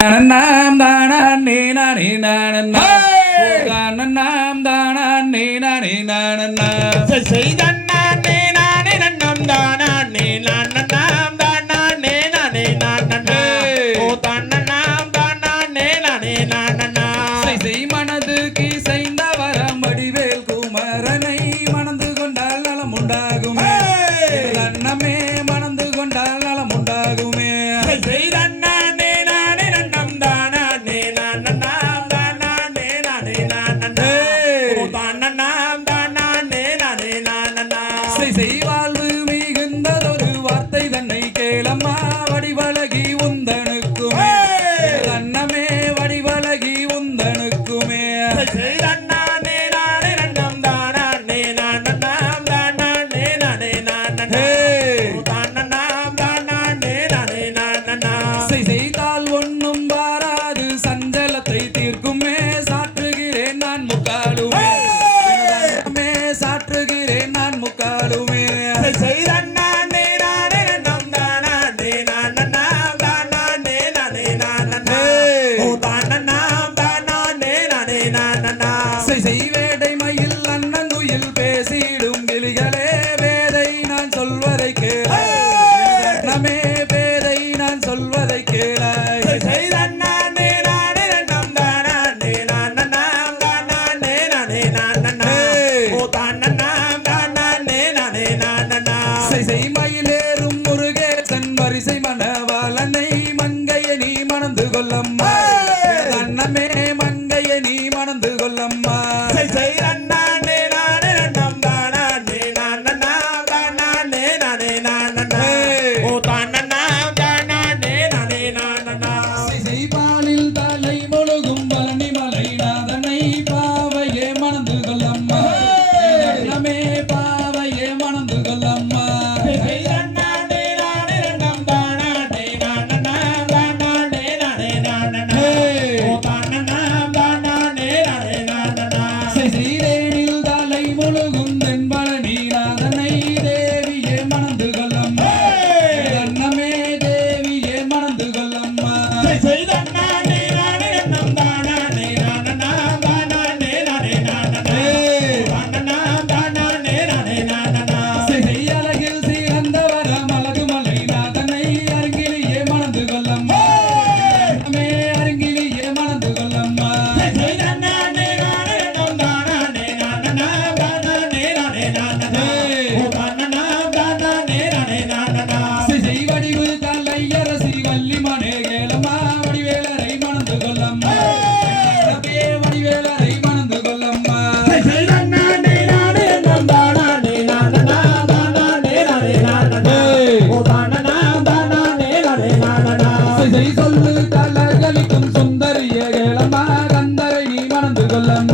nam da ni na ni na na na nam da ni na ni na na na say da na ni na ni na nam da na ni na na nam da na ni na ni na na na o da na nam da na ni na ni na na na say மனதுக்கு செய்த வரம் வடிவேல் குமரனை மணந்து கொண்டால் நலம் உண்டாகுமே அன்னமே மணந்து கொண்டால் நலம் உண்டாகுமே say da na ni na ni na nam da na ni na na nam da na ni na ni na na na o da na nam da na ni na ni na na na say வாழ்வு மிகுந்ததொரு வார்த்தை தன்னை கேளம்மா வடிவழகி உந்தனுக்குமே அன்னமே வடிவழகி உந்தனுக்குமே say da na ni na ni na nam da na ni na na nam da na ni na ni na na na o da na nam da na ni na ni na na na செய்தால் ஒன்னும் வாராது சஞ்சலத்தை தீர்க்குமே சாற்றுகிறேன் நான் முக்காலுமே சாற்றுகிறேன் நான் முக்காலுமே say da na ni na ni na nam da na ni na na nam da na ni na ni na na na o da na nam da na ni na ni na na na செய்வேடை மயில் அண்ணங்குயில் பேசிடும் கிளிகளே வேதை நான் சொல்வதை கேளாய் நமே வேதை நான் சொல்வதை கேளாய் say da na ni na ni na nam da na ni na na nam da na ni na ni na na na o da na nam da na ni na ni na na na செய் மயிலேறும் முருகேசன் வரிசை மணவாளனை மங்கைய நீ மணந்து கொள்ளம்மா அன்னமே மங்கைய நீ மணந்து கொள்ளம்மா say da na ni na ni na nam da na ni na na nam da na ni na ni na na na o da na nam da na ni na ni na na na செய்பாலில் தலை முழுகும் பழனி மலைநாதனை பாவையே மணந்து கொள்ளம்மா அன்னமே பாவையே மணந்து கொள்ளம்மா say da na ni na ni na nam da na ni na na nam da na ni na ni na na na o da na nam da na ni na ni na na na செய்தேனில் தலை முழுகும் தென்பழனிநாதனை தேவியே மணந்து கொள்ளம்மா அன்னமே தேவியே மணந்து கொள்ளம்மா say da na ni na ni na nam da na ni na na nam da na ni na ni na na na o da na nam da na ni na ni na na na அழகில் சிறந்தவர மலகு மலைநாதனை அருங்கிலேயே மணந்து கொள்ளம்மா அன்னமே அருங்கிலேயே மணந்து கொள்ளம்மா say da na ni na ni na nam da na ni na na nam da na ni na ni na na na o da na nam da na ni na ni na na na செய் வடிவு தலையரசி வள்ளிமனே கேளம்மா வடிவேலரை மணந்து கொள்ளம்மா வடிவேலரை மணந்து கொள்ளம்மா say da na ni na ni na nam da na ni na na nam da na ni na ni na na na o da na nam da na ni na ni na na na செய் சொல்லு தலகளிக்கும் சுந்தரிய கேளம்மா கந்தரை நீ மணந்து கொள்ளம்மா